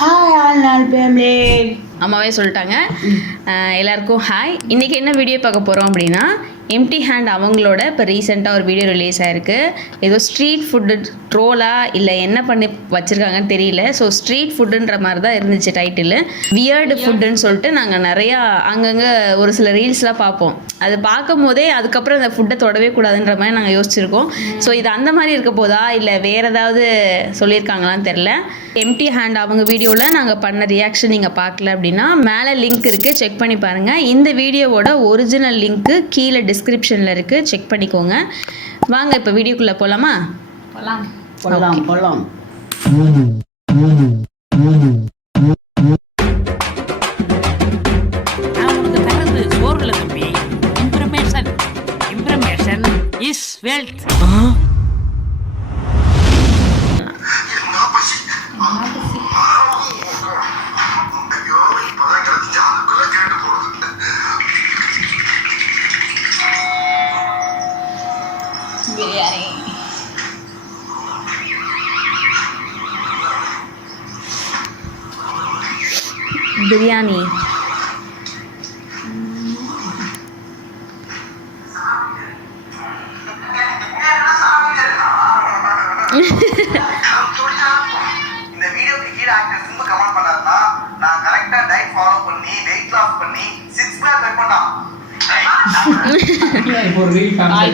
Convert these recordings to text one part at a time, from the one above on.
Hi all நாள் family. அம்மாவே சொல்லிட்டாங்க. எல்லாருக்கும் ஹாய். இன்றைக்கி என்ன வீடியோ பார்க்க போகிறோம் அப்படின்னா, எம்டி ஹேண்ட் அவங்களோட இப்போ ரீசெண்டாக ஒரு வீடியோ ரிலீஸ் ஆகிருக்கு. ஏதோ ஸ்ட்ரீட் ஃபுட்டு ட்ரோலா இல்லை என்ன பண்ணி வச்சுருக்காங்கன்னு தெரியல. ஸோ ஸ்ட்ரீட் ஃபுட்டுன்ற மாதிரி தான் இருந்துச்சு டைட்டில். வியர்டு ஃபுட்டுன்னு சொல்லிட்டு நாங்கள் நிறையா அங்கங்கே ஒரு சில ரீல்ஸ்லாம் பார்ப்போம். அது பார்க்கும் போதே அதுக்கப்புறம் அந்த ஃபுட்டை தொடவே கூடாதுன்ற மாதிரி நாங்கள் யோசிச்சிருக்கோம். ஸோ இது அந்த மாதிரி இருக்க போதா இல்லை வேறு ஏதாவது சொல்லியிருக்காங்களான்னு தெரில. எம்டி ஹேண்ட் அவங்க வீடியோவில் நாங்கள் பண்ண ரியாக்ஷன் நீங்கள் பார்க்கல அப்படின்னா மேலே லிங்க் இருக்குது, செக் பண்ணி பாருங்கள். இந்த வீடியோவோட ஒரிஜினல் லிங்க்கு கீழே டிஸ்கிரிப்ஷனில் இருக்குது, செக் பண்ணிக்கோங்க. வாங்க இப்போ வீடியோக்குள்ளே போகலாமா? போகலாம். is wealth. பிரியாணி. இந்த வீடியோக்கு கீழ ஆக்டர் சிம்பு கமெண்ட் பண்ணாருன்னா நான் கரெக்ட்டா டயட் ஃபாலோ பண்ணி வெயிட் லாஸ் பண்ணி 6 பேக் கட் பண்ணா.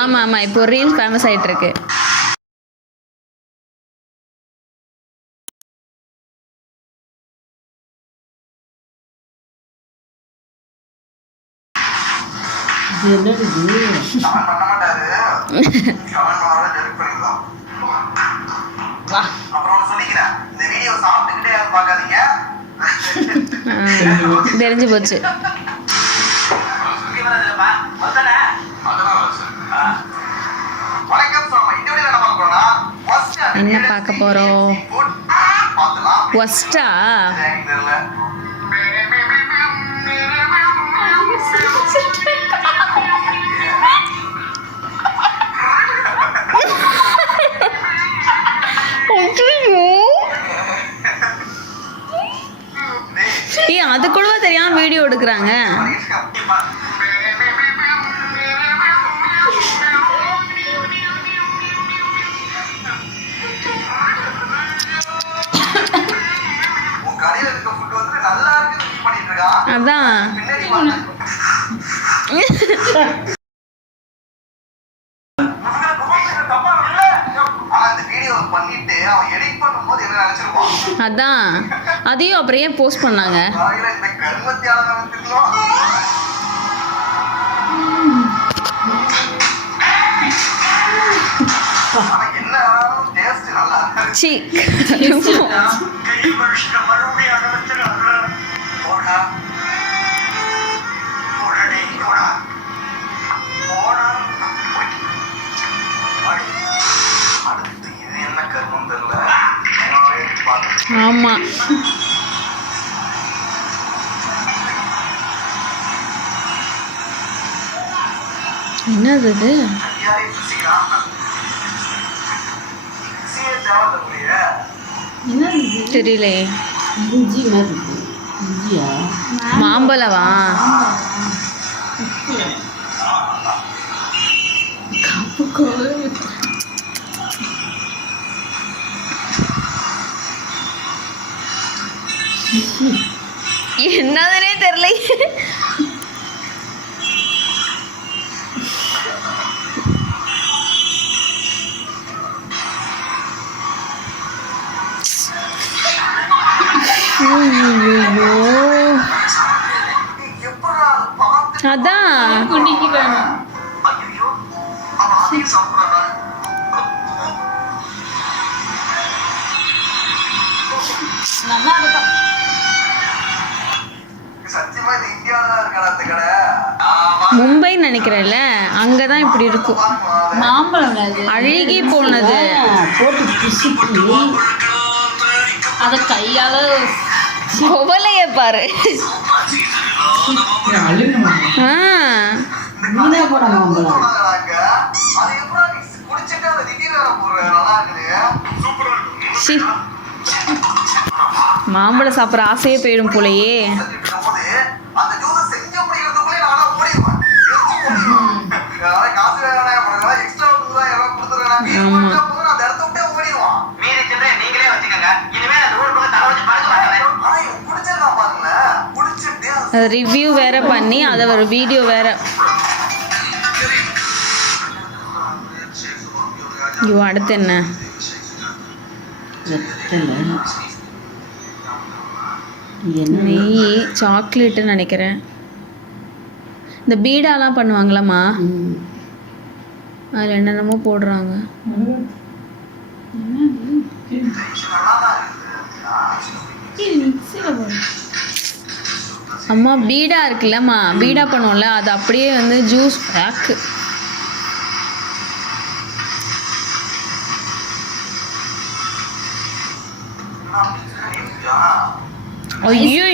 ஆமாம், இப்போ ஒரு ரீல் ஃபேமஸ் ஆகிட்டு இருக்கு. என்னது கமெண்ட் பண்ண மாட்டாரு. கமெண்ட் பண்ணாத டெலிட் பண்ணிடலாம். அப்புறம் சொல்லிக்கிறேன், இந்த வீடியோ சாப்பிட்டுக்கிட்டே யாரும் பார்க்காதீங்க. தெரிஞ்சு போச்சு. வணக்கம் சார். இந்த வீடியோல என்ன பார்க்க போறோம்னா என்ன பார்க்க போறோம்? பார்த்தலாம். ஒஸ்டா? அது கூடவா தெரியாம வீடியோ எடுக்கிறாங்க. அதான் அதான் அதையும் அப்புறம் ஏன் போஸ்ட் பண்ணாங்க? சி ஆமா, என்னது இது? தெரியல. இஞ்சி மாதிரி இருக்கு. இஞ்சியா? மாம்பழவா? என்னதுனே தெரியல. அதான் மும்பைன்னு நினைக்கிறேன்ல, அங்கதான் இப்படி இருக்கும். மாம்பழம் அழுகி போனது. போட்டு பிசுக்கி அதை கையால கொவலைய பாரு. வீணா போன மாம்பழம். மாம்பழம் சாப்பிட்ற ஆசையே போயிடும் போலயே. போது அந்த ஜூஸ் செஞ்சு முடிக்கிறதுக்குள்ளே நான் ஓடிடுவேன். காசு வேணாம் எக்ஸ்ட்ரா கொடுத்துருவேன் அந்த இடத்த விட்டே ஓடிடுவான். மீறி சென்று நீங்களே வச்சுக்கோங்க. இனிமேல் அந்த ஊர் பக்கம் தலை வச்சு படுக்க மாட்டேன். ஆனா இவன் குடிச்சிருக்கான் பாருங்களேன். குடிச்சிட்டு ரிவ்யூ வேற பண்ணி அதை ஒரு வீடியோ வேற. ஐயோ அடுத்து என்ன? நெய் சாக்லேட்டுன்னு நினைக்கிறேன். இந்த பீடாலாம் பண்ணுவாங்களாம்மா, அதில் என்னென்னமோ போடுறாங்க. அம்மா பீடா இருக்குல்லம்மா, பீடா பண்ணுவோம்ல, அது அப்படியே வந்து ஜூஸ் பேக்கு. ஐயோ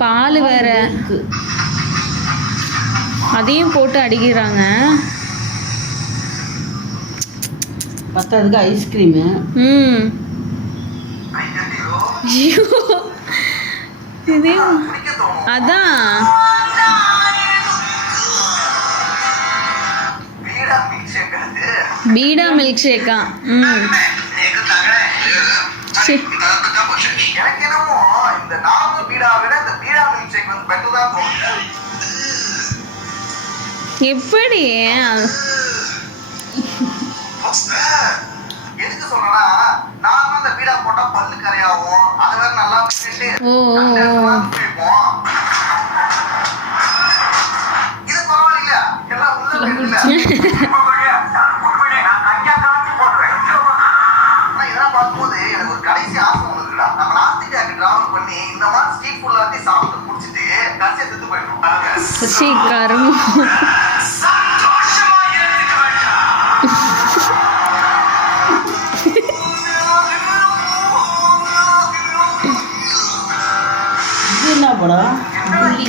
பால் வேற, அதையும் போட்டு அடிக்கிறாங்க. பத்தாதுக்கு ஐஸ்கிரீமு. ஐயோ இதையும் அதான் பீடா மில்க் ஷேக்கா. எனக்கு என்னமோ இந்த நார்மல் பீடா விட இந்த பீடா மில்க் ஷேக் வந்து பெட்டர் தான் தோணுது. எப்படி எதுக்கு சொல்றேன்னா, நார்மலா இந்த பீடா போட்டா பல்லு கரையாகும், அது வேற நல்லா இது பரவாயில்ல, எல்லாம் உள்ள பார்க்கும்போது எனக்கு ஒரு கடைசி ஆசை ஒண்ணுடா. நம்ம நார்த் இந்தியாவுக்கு டிராவல் பண்ணி இந்த மாதிரி ஸ்ட்ரீட் ஃபுட் எல்லாத்தையும் சாப்பிட்டு முடிச்சிட்டு கடைசியா செத்து போயிடும்.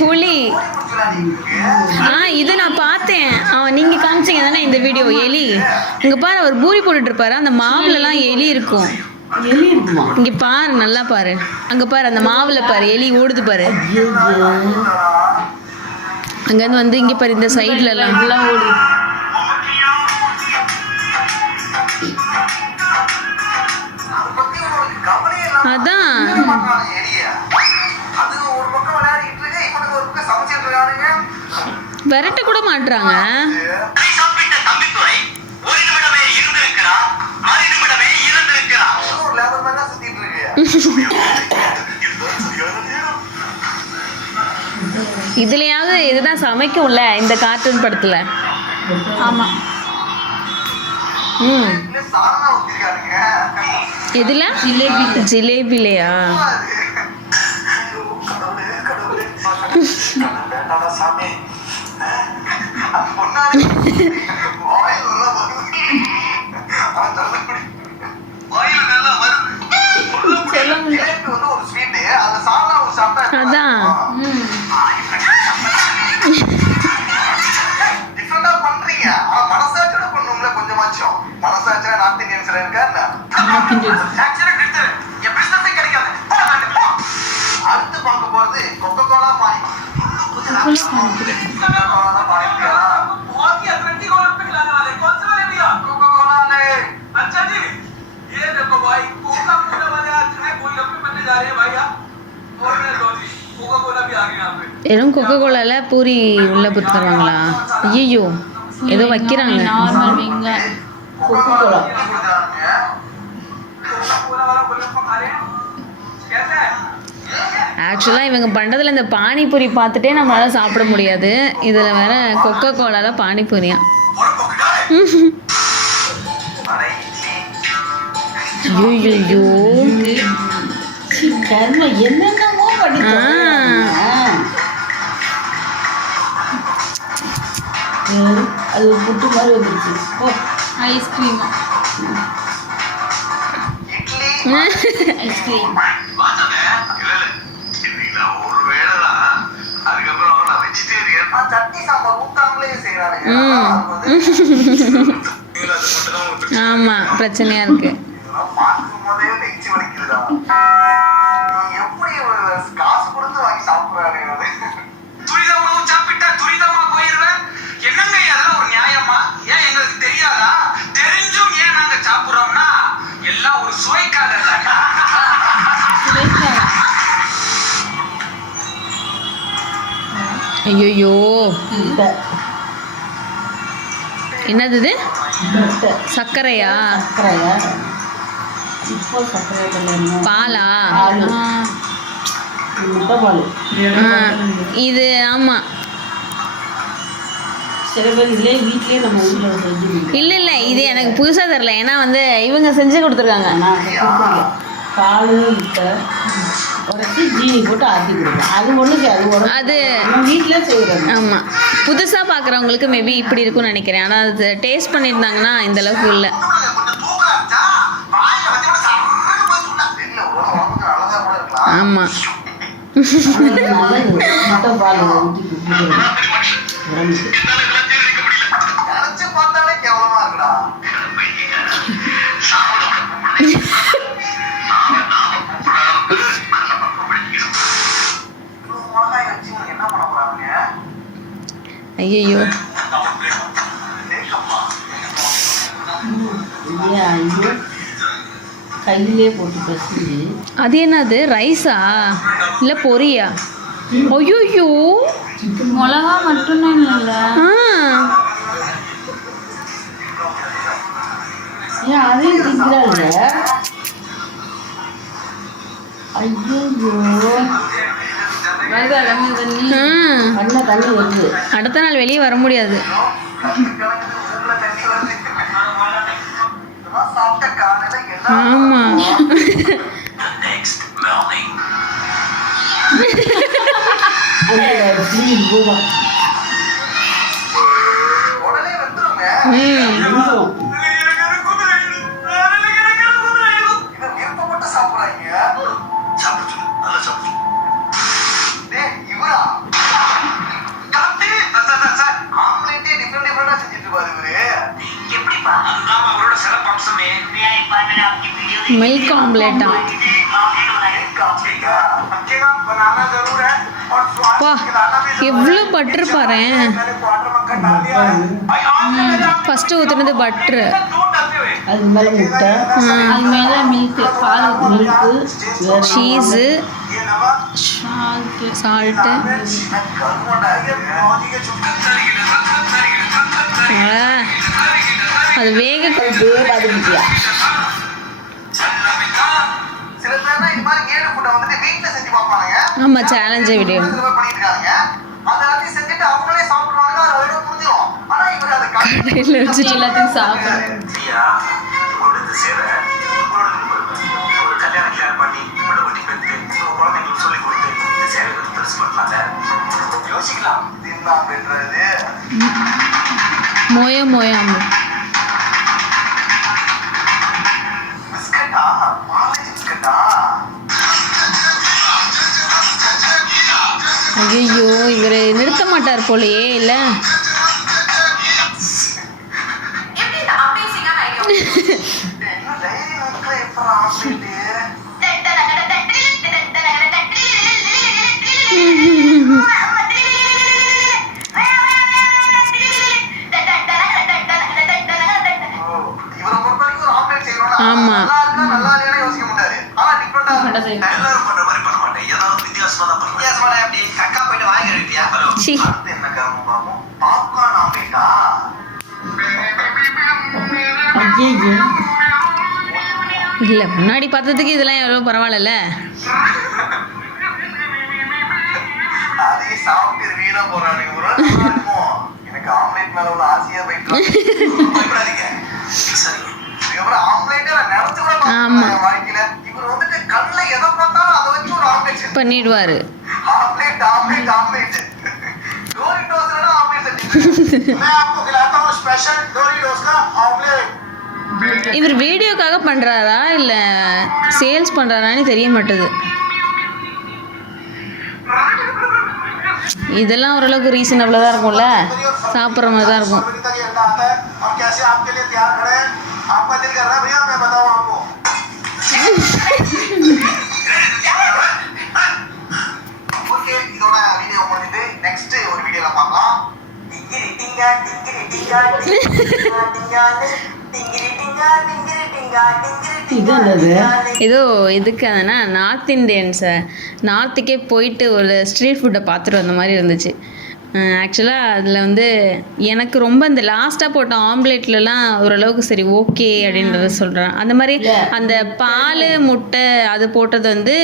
புலி. இது நான் பார்த்தேன். நீங்க காமிச்சீங்க தானே இந்த வீடியோ. எலி இங்க பாரு, அவர் பூரி போட்டுட்டு இருப்பாரு, அந்த மாவுலலாம் எலி இருக்கும். இங்க பாரு, நல்லா பாரு, அங்க பாரு, அந்த மாவுல பாரு எலி ஓடுது பாரு. அங்க இருந்து வந்து இங்க பாரு, இந்த சைடுல எல்லாம் ஓடுது. அதான் விரட்ட கூட மாட்டுறாங்க. இதுலயாவது இதுதான் சமைக்கும்ல இந்த கார்ட்டூன் படத்துல. ஆமா. எதுல? ஜிலேபிலையா? அதான் டிஃபரெண்டா பண்றீங்க. ஆனா மனசாட்சியோட பண்ணும்ல கொஞ்சமாச்சும். மனசாட்சியா நார்த் இந்தியன்ஸ்ல இருக்கா என்ன? ஆக்சுவலா கிட்ட என் பிசினஸ் கிடைக்காது. அடுத்து பார்க்க போறது கொக்கோ கோலா பானி. வெறும் கொக்கோ கோலால பூரி உள்ள புத்து தருவாங்களா? ஐயோ ஏதோ வைக்கிறாங்க. நார்மல் விங்க கொக்கோ கோலா. ஆக்சுவலாக இவங்க பண்ணுறதுல இந்த பானிபூரி பார்த்துட்டே நம்மளால சாப்பிட முடியாது. இதில் வேற கொக்கோ கோலால பானிபூரியா? ஐயோ என்னென்னமோ பண்ணி அது புட்டு மாதிரி வந்துருச்சு. ஐஸ்கிரீம் ஐஸ்கிரீம் சட்னி சாம்பார் ஊத்தாமலே செய்யறாங்க. ஆமாம் பிரச்சனையாக இருக்குது. இதெல்லாம் பார்க்கும்போதே நெஞ்சு வலிக்குதுடா. நீ எப்படி காசு கொடுத்து வாங்கி சாப்பிடுறானே அது. துரித உணவு சாப்பிட்டா துரிதமா போயிருவேன். என்னங்க அதெல்லாம் ஒரு நியாயமா? ஏன் எங்களுக்கு தெரியாதா? தெரிஞ்சும் ஏன் நாங்க சாப்பிடுறோம்னா எல்லாம் ஒரு சுவைக்காக. ஐயோ என்னது இது? சர்க்கரையா? இப்போ சர்க்கரை கல்யாணம் பாலா? முட்டை பால். இது ஆமாம். சில பேர் இல்லை வீட்லேயே நம்ம வீட்டில் செஞ்சு இல்லை இல்லை இது எனக்கு புதுசாக தெரில. ஏன்னா வந்து இவங்க செஞ்சு கொடுத்துருக்காங்க. பால் முட்டை உடச்சி ஜீனி போட்டு ஆற்றி கொடுப்போம். அது ஒன்றுக்கு அது உடம்பு அது நம்ம வீட்டில் செய்கிறோம். ஆமாம் புதுசாக பார்க்குறவங்களுக்கு மேபி இப்படி இருக்கும்னு நினைக்கிறேன். ஆனால் அது டேஸ்ட் பண்ணியிருந்தாங்கன்னா இந்த அளவுக்கு இல்லை. ஆமாம் முட்டை பால் ஊற்றி கொடுக்குறோம். பார்த்தாலே கேவலமா இருக்குடா. என்ன பண்ண போறாங்க? ஐயோ இது கையிலே போட்டு பசிஞ்சு. அது என்னது ரைஸா இல்லை பொரியா? ஐயோ மிளகா மட்டும்தான் இல்லை. ஏன் அதையும் திங்கிறாங்க? ஐயோ கண்ணை தண்ணி வருது. அடுத்த நாள் வெளியே வர முடியாது. ஆமா உடனே வந்துருங்க. விருப்பப்பட்டு சாப்பிடுறாங்க. சாப்பிடு நல்லா சாப்பிடு. இவரா ஆம்லேட்டே டிஃபரெண்ட் டிஃபரெண்டா செஞ்சுட்டு இருப்பாரு இவரு. எப்படிப்பா? அதுதான் அவரோட சிறப்பு அம்சமே. மில்க் ஆம்லேட்டா? வா எவ்வளோ பட்டர் பாரு. ஃபஸ்ட்டு ஊற்றுனது பட்ரு, அது மேலே முட்டை, அது மேலே மில்க்கு, பால் மில்க்கு, சீஸு, சால்ட்டு. அது வேக பாதுகாப்பியா? சில பேர்னா இந்த மாதிரி கேடு ஃபுட்டை வந்துட்டு வீட்ல செஞ்சு பார்ப்பாங்க. ஆமாம் சேலஞ்சு வீடியோ பண்ணிட்டு இருக்காங்க. அதை எல்லாத்தையும் செஞ்சுட்டு அவங்களே சாப்பிடுவாங்க. அதோட புரிஞ்சிடும். ஆனா இவர் அதை கடையில் வச்சுட்டு எல்லாத்தையும் சாப்பிடுறாங்க. உங்களோட சேவை உங்களோட ஒரு கல்யாணம் ஷேர் பண்ணி உங்களோட வெட்டி பெற்று உங்க குழந்தைங்களுக்கு சொல்லி கொடுத்து இந்த சேவை வந்து பெருசு பண்ணலாங்க. யோசிக்கலாம். தின்னா பெற்றது மோய மோயாம பிஸ்கட்டா? பாலேஜ் பிஸ்கட்டா? ஐயோ இவர் நிறுத்த மாட்டார் போலையே. இல்லை இன்னும் டைரி மில்க்ல எப்ப ஆம்லேட்? இவரை பொறுத்த வரைக்கும் ஒரு ஆம்லேட் செய்யணும்னா ஆமா. நல்லா இருக்கா நல்லா இல்லையா யோசிக்க மாட்டாரு. ஆனா டிஃபரெண்டா எல்லாரும் பண்ற மாதிரி பண்ண மாட்டேன். ஏதாவது வித்தியாசமா தான் பண்ணுவேன். வித்தியாசமா எப்படி கக்கா போயிட்டு வாங்கி இருப்பியா? சி அடுத்து என்ன கரும்பு பாப்போம். பாப்கார்ன் ஆம்லேட்டா? ஐயோ இல்லை முன்னாடி பார்த்ததுக்கு இதெல்லாம் எவ்வளோ பரவாயில்லல்ல. அதே சாப்பிட்டு வீணா போறானுங்க. ஒரு நாள் நல்லா இருக்குமோ? எனக்கு ஆம்லேட் மேல உள்ள ஆசையா போயிட்டு பயப்படாதீங்க. சரி இதுக்கப்புறம் ஆம்லேட்டே நான் நினைச்சு கூட ஆமா. பார்த்தேன் வாழ்க்கையில. இவர் வந்துட்டு கண்ணுல எதை பார்த்தாலும் அதை வச்சு ஒரு ஆம்லேட் பண்ணிடுவார். Omelette omelette omelette. டோரிட்டோஸ்ல ஆம்லேட் செஞ்சு मैं आपको खिलाता हूं स्पेशल डोरिटोस का ऑमलेट. இவர் வீடியோக்காக பண்ணுறாரா இல்லை சேல்ஸ் பண்ணுறாரான்னு தெரிய மாட்டுது. இதெல்லாம் ஓரளவுக்கு ரீசனபிளாக தான் இருக்கும்ல, சாப்பிட்ற மாதிரி தான் இருக்கும். पैसे आपके लिए तैयार खड़े हैं, आपका दिल कर रहा है भैया मैं बताऊं आपको। ஓகே, இதோட வீடியோ முடிஞ்சது. நெக்ஸ்ட் ஒரு வீடியோல பார்க்கலாம். டிங்கிரி டிங்கா டிங்கிரி டிங்கா டிங்கிரி டிங்கா டிங்கிரி டிங்கா டிங்கிரி டிங்கா டிங்கிரி இது என்னது? ஏதோ இதுக்கு அதுனா நார்த் இந்தியன்ஸை நார்த்துக்கே போயிட்டு ஒரு ஸ்ட்ரீட் ஃபுட்டை பார்த்துட்டு வந்த மாதிரி இருந்துச்சு. ஆக்சுவலாக அதில் வந்து எனக்கு ரொம்ப இந்த லாஸ்ட்டாக போட்ட ஆம்லேட்லலாம் ஓரளவுக்கு சரி ஓகே அப்படின்றத சொல்கிறேன். அந்த மாதிரி அந்த பால் முட்டை அது போட்டது வந்து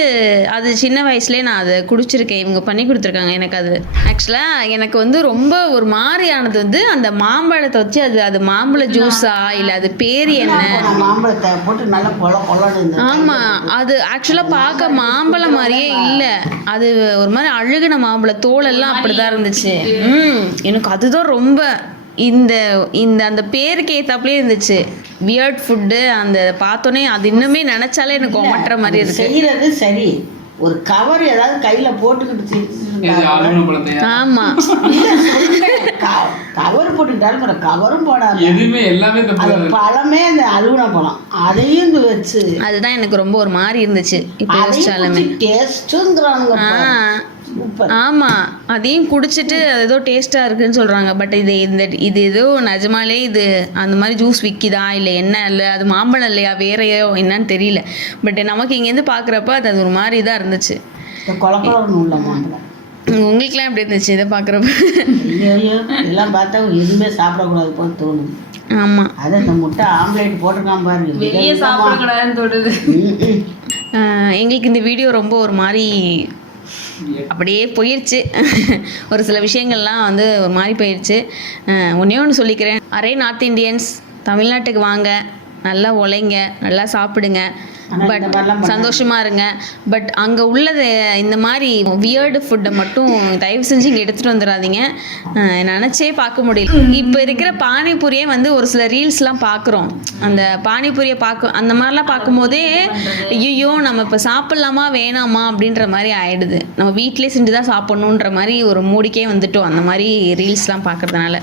அது சின்ன வயசுலேயே நான் அதை குடிச்சிருக்கேன். இவங்க பண்ணி கொடுத்துருக்காங்க எனக்கு. அது ஆக்சுவலாக எனக்கு வந்து ரொம்ப ஒரு மாதிரியானது வந்து அந்த மாம்பழத்தை வச்சு அது மாம்பழ ஜூஸா இல்லை அது பேர் என்ன? மாம்பழத்தை போட்டு நல்லா கொலன்னு. ஆமாம், அது ஆக்சுவலாக பார்க்க மாம்பழம் மாதிரியே இல்லை. அது ஒரு மாதிரி அழுகின மாம்பழ தோலெல்லாம் அப்படி தான் இருந்துச்சு. எனக்கு அதுதான் ரொம்ப இந்த இந்த அந்த பேருக்கு ஏத்தாப்புலேயே இருந்துச்சு. வியர்ட் ஃபுட்டு அந்த பார்த்தோன்னே அது இன்னுமே நினச்சாலே எனக்கு ஒமட்டுற மாதிரி இருக்கு. செய்கிறது சரி, ஒரு கவர் ஏதாவது கையில போட்டுக்கிட்டு ஆமா கவர் போட்டுக்கிட்டாலும் கவரும் போடாது எதுவுமே எல்லாமே பழமே அந்த அலுவன பழம் அதையும் வச்சு அதுதான் எனக்கு ரொம்ப ஒரு மாதிரி இருந்துச்சு. இப்போ யோசிச்சாலுமே டேஸ்ட்டுங்கிறானுங்க. ஆமா, அதையும் குடிச்சிட்டு ஏதோ டேஸ்டா இருக்குன்னு சொல்றாங்க. பட் இது ஏதோ நிஜமாலே இது அந்த மாதிரி ஜூஸ் விற்கிதா இல்லை என்ன இல்லை அது மாம்பழம் இல்லையா வேறையோ என்னன்னு தெரியல. பட் நமக்கு இங்கேருந்து பார்க்குறப்ப அது ஒரு மாதிரி தான் இருந்துச்சு. உங்களுக்குலாம் எப்படி இருந்துச்சு இதை பார்க்குறப்ப? எல்லாம் பார்த்தா எதுவுமே சாப்பிடக்கூடாது போல தோணும். ஆமாம், அதை இந்த முட்டை ஆம்லேட் போட்டிருக்கான் பாருங்க, வெளியே சாப்பிடக்கூடாதுன்னு தோணுது. எங்களுக்கு இந்த வீடியோ ரொம்ப ஒரு மாதிரி அப்படியே போயிடுச்சு. ஒரு சில விஷயங்கள்லாம் வந்து ஒரு மாதிரி போயிடுச்சு. ஒன்றே ஒன்று சொல்லிக்கிறேன், அரே நார்த் இண்டியன்ஸ் தமிழ்நாட்டுக்கு வாங்க, நல்லா உழைங்க, நல்லா சாப்பிடுங்க, பட் சந்தோஷமாக இருங்க. பட் அங்கே உள்ளது இந்த மாதிரி வியர்டு ஃபுட்டை மட்டும் தயவு செஞ்சு இங்கே எடுத்துகிட்டு வந்துடாதீங்க. நினச்சே பார்க்க முடியல. இப்போ இருக்கிற பானிபூரியே வந்து ஒரு சில ரீல்ஸ்லாம் பார்க்குறோம். அந்த பானிபூரியை அந்த மாதிரிலாம் பார்க்கும்போதே ஐயோ நம்ம இப்போ சாப்பிட்லாமா வேணாமா அப்படின்ற மாதிரி ஆயிடுது. நம்ம வீட்டிலே செஞ்சு தான் சாப்பிட்ணுன்ற மாதிரி ஒரு மூடிக்கே வந்துட்டோம் அந்த மாதிரி ரீல்ஸ்லாம் பார்க்குறதுனால.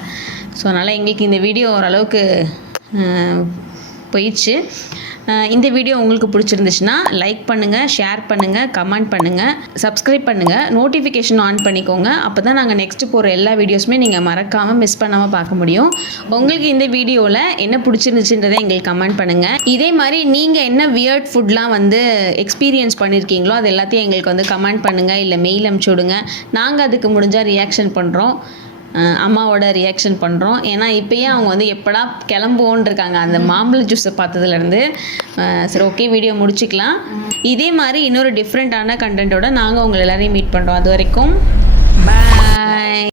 ஸோ அதனால் எங்களுக்கு இந்த வீடியோ ஓரளவுக்கு போயிடுச்சு. இந்த வீடியோ உங்களுக்கு பிடிச்சிருந்துச்சுன்னா லைக் பண்ணுங்கள், ஷேர் பண்ணுங்கள், கமெண்ட் பண்ணுங்கள், சப்ஸ்கிரைப் பண்ணுங்கள், நோட்டிஃபிகேஷன் ஆன் பண்ணிக்கோங்க. அப்போ தான் நாங்கள் நெக்ஸ்ட்டு போகிற எல்லா வீடியோஸுமே நீங்கள் மறக்காமல் மிஸ் பண்ணாமல் பார்க்க முடியும். உங்களுக்கு இந்த வீடியோவில் என்ன பிடிச்சிருந்துச்சுன்றதை எங்களுக்கு கமெண்ட் பண்ணுங்கள். இதே மாதிரி நீங்கள் என்ன வியர்ட் ஃபுட்லாம் வந்து எக்ஸ்பீரியன்ஸ் பண்ணியிருக்கீங்களோ அது எல்லாத்தையும் எங்களுக்கு வந்து கமெண்ட் பண்ணுங்கள், இல்லை மெயில் அனுப்பிச்சி விடுங்க. நாங்கள் அதுக்கு முடிஞ்சால் ரியாக்ஷன் பண்ணுறோம். அம்மாவோட ரியாக்ஷன் பண்ணுறோம். ஏன்னா இப்போயே அவங்க வந்து எப்படா கிளம்புவோன்னு இருக்காங்க அந்த மாம்பழ ஜூஸை பார்த்ததுலேருந்து. சரி, ஓகே, வீடியோ முடிச்சுக்கலாம். இதே மாதிரி இன்னொரு டிஃப்ரெண்ட்டான கண்டென்ட்டோட நாங்கள் உங்களை எல்லாரையும் மீட் பண்ணுறோம். அது வரைக்கும் பாய்.